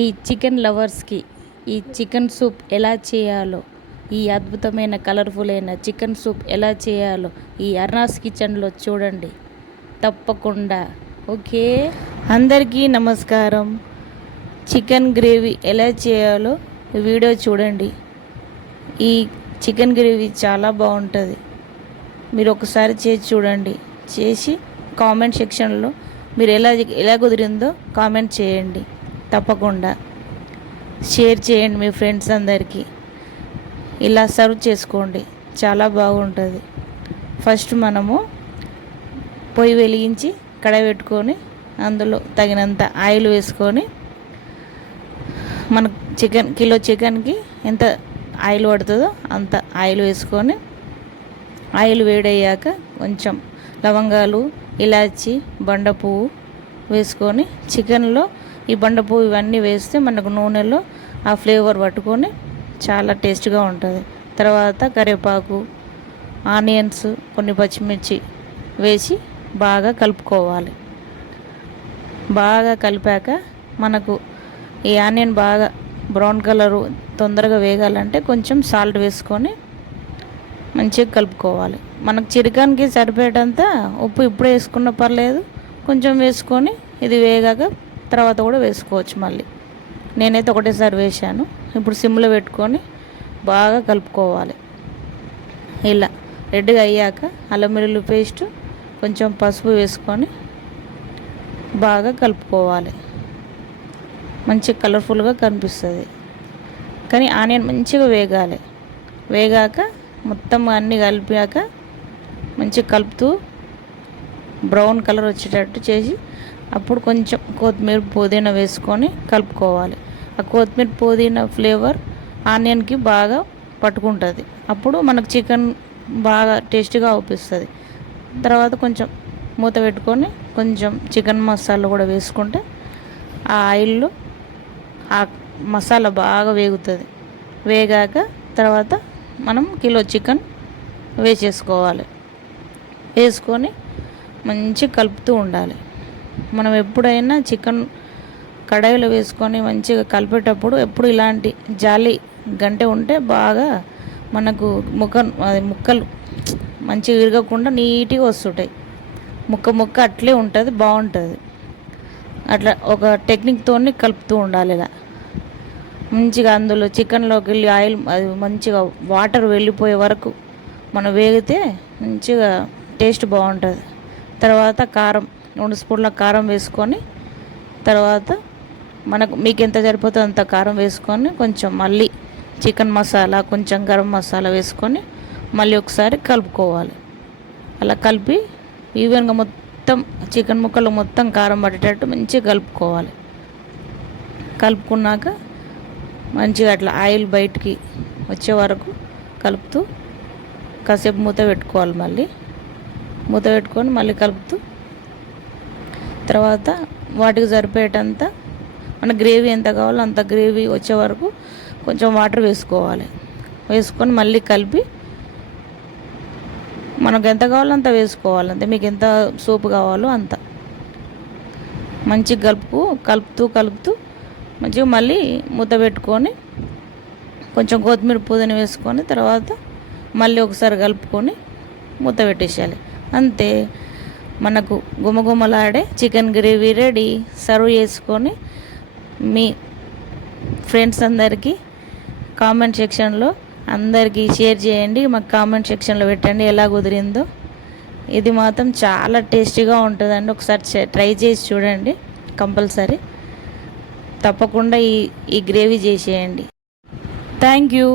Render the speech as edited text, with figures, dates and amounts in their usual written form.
ఈ చికెన్ లవర్స్కి ఈ chicken soup ఎలా చేయాలో, ఈ అద్భుతమైన కలర్ఫుల్ అయిన చికెన్ సూప్ ఎలా చేయాలో ఈ అర్నాస్ కిచెన్లో చూడండి తప్పకుండా. ఓకే, అందరికీ నమస్కారం. చికెన్ గ్రేవీ ఎలా చేయాలో ఈ వీడియో చూడండి. ఈ చికెన్ గ్రేవీ చాలా బాగుంటుంది. మీరు ఒకసారి చేసి చూడండి. చేసి కామెంట్ సెక్షన్లో మీరు ఎలా కుదిరిందో కామెంట్ చేయండి. తప్పకుండా షేర్ చేయండి మీ ఫ్రెండ్స్ అందరికీ. ఇలా సర్వ్ చేసుకోండి, చాలా బాగుంటుంది. ఫస్ట్ మనము పొయ్యి వెలిగించి కడాయి పెట్టుకొని అందులో తగినంత ఆయిల్ వేసుకొని, మన కిలో చికెన్కి ఎంత ఆయిల్ పడుతుందో అంత ఆయిల్ వేసుకొని, ఆయిల్ వేడయ్యాక కొంచెం లవంగాలు, ఇలాచి, బండ పువ్వు వేసుకొని, చికెన్లో ఈ బండ పువ్వు ఇవన్నీ వేస్తే మనకు నూనెలో ఆ ఫ్లేవర్ పట్టుకొని చాలా టేస్ట్గా ఉంటుంది. తర్వాత కరివేపాకు, ఆనియన్స్, కొన్ని పచ్చిమిర్చి వేసి బాగా కలుపుకోవాలి. బాగా కలిపాక మనకు ఈ ఆనియన్ బాగా బ్రౌన్ కలరు తొందరగా వేగాలంటే కొంచెం సాల్ట్ వేసుకొని మంచిగా కలుపుకోవాలి. మనకు చికెన్కి సరిపోయేటంత ఉప్పు ఇప్పుడే వేసుకున్న పర్లేదు, కొంచెం వేసుకొని ఇది వేగాక తర్వాత కూడా వేసుకోవచ్చు. మళ్ళీ నేనైతే ఒకటేసారి వేసాను. ఇప్పుడు సిమ్లో పెట్టుకొని బాగా కలుపుకోవాలి. ఇలా రెడ్గా అయ్యాక అల్లం వెల్లుల్లి పేస్ట్, కొంచెం పసుపు వేసుకొని బాగా కలుపుకోవాలి. మంచి కలర్ఫుల్గా కనిపిస్తుంది. కానీ ఆనియన్ మంచిగా వేగాలి. వేగాక మొత్తం అన్నీ కలిపాక మంచిగా కలుపుతూ బ్రౌన్ కలర్ వచ్చేటట్టు చేసి అప్పుడు కొంచెం కొత్తిమీర, పుదీనా వేసుకొని కలుపుకోవాలి. ఆ కొత్తిమీర, పుదీనా ఫ్లేవర్ ఆనియన్కి బాగా పట్టుకుంటుంది. అప్పుడు మనకు చికెన్ బాగా టేస్టీగా అవుపిస్తుంది. తర్వాత కొంచెం మూత పెట్టుకొని కొంచెం చికెన్ మసాలా కూడా వేసుకుంటే ఆ ఆయిల్లో ఆ మసాలా బాగా వేగుతుంది. వేగాక తర్వాత మనం కిలో చికెన్ వేసేసుకోవాలి. వేసుకొని మంచిగా కలుపుతూ ఉండాలి. మనం ఎప్పుడైనా చికెన్ కడాయిలో వేసుకొని మంచిగా కలిపేటప్పుడు ఎప్పుడు ఇలాంటి జాలి గంటె ఉంటే బాగా మనకు ముక్కలు మంచిగా విరగకుండా నీట్గా వస్తుంటాయి. ముక్క అట్లే ఉంటుంది, బాగుంటుంది. అట్లా ఒక టెక్నిక్తో కలుపుతూ ఉండాలి. ఇలా మంచిగా అందులో చికెన్లోకి వెళ్ళి ఆయిల్ అది మంచిగా వాటర్ వెళ్ళిపోయే వరకు మనం వేగితే మంచిగా టేస్ట్ బాగుంటుంది. తర్వాత కారం, 2 స్పూన్ల కారం వేసుకొని, తర్వాత మీకు ఎంత సరిపోతుందో అంత కారం వేసుకొని కొంచెం మళ్ళీ చికెన్ మసాలా, కొంచెం గరం మసాలా వేసుకొని మళ్ళీ ఒకసారి కలుపుకోవాలి. అలా కలిపి ఈవెన్గా మొత్తం చికెన్ ముక్కలు మొత్తం కారం పట్టేటట్టు మంచిగా కలుపుకోవాలి. కలుపుకున్నాక మంచిగా అట్లా ఆయిల్ బయటికి వచ్చే వరకు కలుపుతూ కాసేపు మూత పెట్టుకోవాలి. మళ్ళీ మూత పెట్టుకొని మళ్ళీ కలుపుతూ తర్వాత వాటికి సరిపోయేటంత మన గ్రేవీ ఎంత కావాలో అంత గ్రేవీ వచ్చే వరకు కొంచెం వాటర్ వేసుకోవాలి. వేసుకొని మళ్ళీ కలిపి మనకు ఎంత కావాలో అంత వేసుకోవాలి. అంతే, మీకు ఎంత సూప్ కావాలో అంత మంచిగా కలుపుతూ మంచిగా మళ్ళీ మూత పెట్టుకొని కొంచెం కొత్తిమీర, పుదీనా వేసుకొని తర్వాత మళ్ళీ ఒకసారి కలుపుకొని మూత పెట్టేసేయాలి. అంతే, మనకు గుమగుమలాడే చికెన్ గ్రేవీ రెడీ. సర్వ్ చేసుకొని మీ ఫ్రెండ్స్ అందరికీ కామెంట్ సెక్షన్లో అందరికీ షేర్ చేయండి. మాకు కామెంట్ సెక్షన్లో పెట్టండి ఎలా కుదిరిందో. ఇది మాత్రం చాలా టేస్టీగా ఉంటుందండి. ఒకసారి ట్రై చేసి చూడండి కంపల్సరీ. తప్పకుండా ఈ గ్రేవీ చేసేయండి. Thank you.